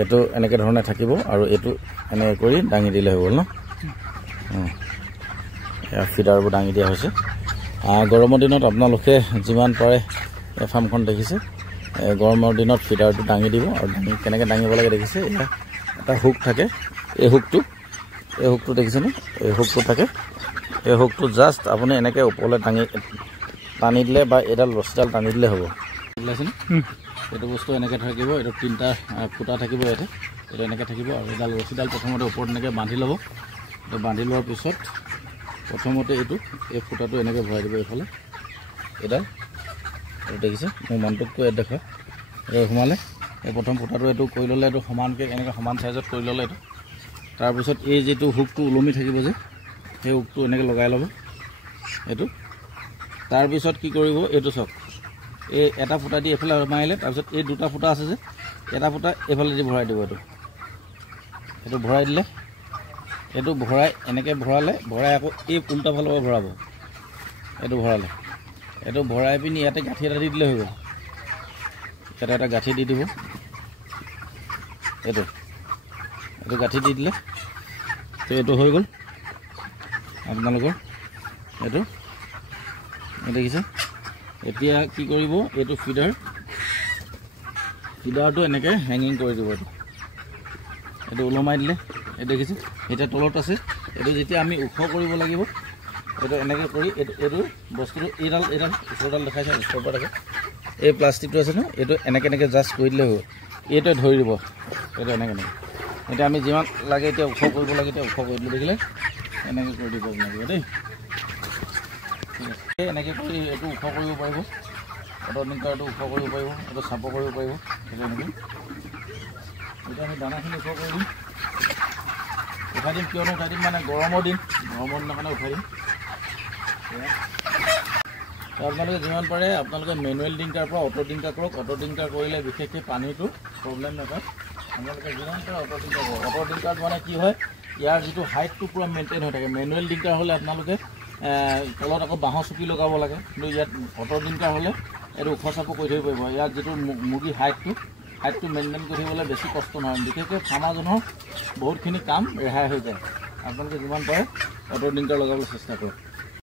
এইটো এনেকৈ ধৰণে থাকিব আৰু এইটো এনেকৈ কৰি দাঙি দিলে হৈ গ'ল ন। ফিডাৰবোৰ দাঙি দিয়া হৈছে। গৰমৰ দিনত আপোনালোকে যিমান পাৰে ফাৰ্মখন দেখিছে, গৰমৰ দিনত ফিডাৰটো দাঙি দিব আৰু কেনেকৈ দাঙিব লাগে দেখিছে। এটা হুক থাকে, এই হুকটো দেখিছেনে, এই হুকটো থাকে। এই হুকটো জাষ্ট আপুনি এনেকৈ ওপৰলৈ টানি দিলে বা এইডাল ৰছীডাল টানি দিলে হ'ব। বুজিছেনে? এইটো বস্তু এনেকৈ থাকিব, এইটো 3টা ফুটা থাকিব ইয়াতে, এইটো এনেকৈ থাকিব আৰু এইডাল ৰছীডাল প্ৰথমতে ওপৰত এনেকৈ বান্ধি ল'ব। এইটো বান্ধি লোৱাৰ পিছত প্ৰথমতে এই ফুটাটো এনেকৈ ভৰাই দিব এইফালে, এইডাল দেখিছে। মোৰ মানুহটোকতো ইয়াত দেখা এই সোমালে, এই প্ৰথম ফুটাটো এইটো কৰি ল'লে, এইটো সমানকৈ এনেকৈ সমান চাইজত কৰি ল'লে এইটো। তাৰপিছত এই যিটো হুকটো ওলমি থাকিব যে, সেই হুকটো এনেকৈ লগাই ল'ব এইটো। তাৰপিছত কি কৰিব, এইটো চাওক, এই এটা ফুটা দি এইফালে মাৰিলে, তাৰপিছত এই 2টা ফুটা আছে যে, এটা ফুটা এইফালে দি ভৰাই দিব। এইটো ভৰাই দিলে, এইটো ভৰাই এনেকৈ ভৰাই আকৌ এই উল্টা ফালৰ পৰা ভৰাব। এইটো ভৰালে, এইটো ভৰাই পিনি ইয়াতে গাঁঠি এটা দি দিলে হৈ গ'ল। ইয়াতে এটা গাঁঠি দি দিব, এইটো গাঁঠি দি দিলে তো এইটো হৈ গ'ল আপোনালোকৰ। এইটো দেখিছে। এতিয়া কি কৰিব, এইটো ফিডাৰটো এনেকৈ হেঙিং কৰি দিব। এইটো ওলমাই দিলে, এই দেখিছে। এতিয়া তলত আছে, এইটো যেতিয়া আমি ওখ কৰিব লাগিব, এইটো এনেকৈ কৰি এইটো বস্তুটো এইডাল ওচৰডাল দেখাইছে, ওচৰৰ পৰা থাকে এই প্লাষ্টিকটো আছে ন, এইটো এনেকৈ জাষ্ট কৰি দিলে হ'ব। এইটোৱে ধৰি দিব, এইটো এনেকৈ। এতিয়া আমি যিমান লাগে এতিয়া ওখ কৰিব লাগে, এতিয়া ওখ কৰি দিলে দেখিলে, এনেকৈ কৰি দিব আপোনালোকে দেই। এনেকৈ কৰি এইটো ওখ কৰিব পাৰিব, অট'ডিংকাৰটো ওখ কৰিব পাৰিব, এইটো চাপৰ কৰিব পাৰিব। এনেকৈ এতিয়া আমি দানাখিনি ওখ কৰি দিম, উঠাই দিম। কিয়নো উঠাই দিম মানে গৰমৰ দিনৰ কাৰণে উঠাই দিম। আপোনালোকে যিমান পাৰে আপোনালোকে মেনুৱেল ডিংকাৰ পৰা অট'ডিংকাৰ কৰক। অট'ডিংকাৰ কৰিলে বিশেষকৈ পানীটো প্ৰব্লেম নাপায়। আপোনালোকে যিমান পাৰে অট'ডিংকাৰ কৰক। অট'ডিংকাৰত মানে কি হয়, ইয়াৰ যিটো হাইটটো পূৰা মেইনটেইন হৈ থাকে। মেনুৱেল ডিংকাৰ হ'লে আপোনালোকে তলত আকৌ বাঁহৰ চকী লগাব লাগে, কিন্তু ইয়াত অট'ডিংকাৰ হ'লে এইটো ওখ চাপো কৰি থৈ পাৰিব। ইয়াত যিটো মুৰ্গীৰ হাইটটো মেইনটেইন কৰি থাকিবলৈ বেছি কষ্ট নহয়। বিশেষকৈ ফাৰ্মাৰজনৰ বহুতখিনি কাম ৰেহাই হৈ যায়। আপোনালোকে যিমান পাৰে অট'ডিংকাৰ লগাবলৈ চেষ্টা কৰক।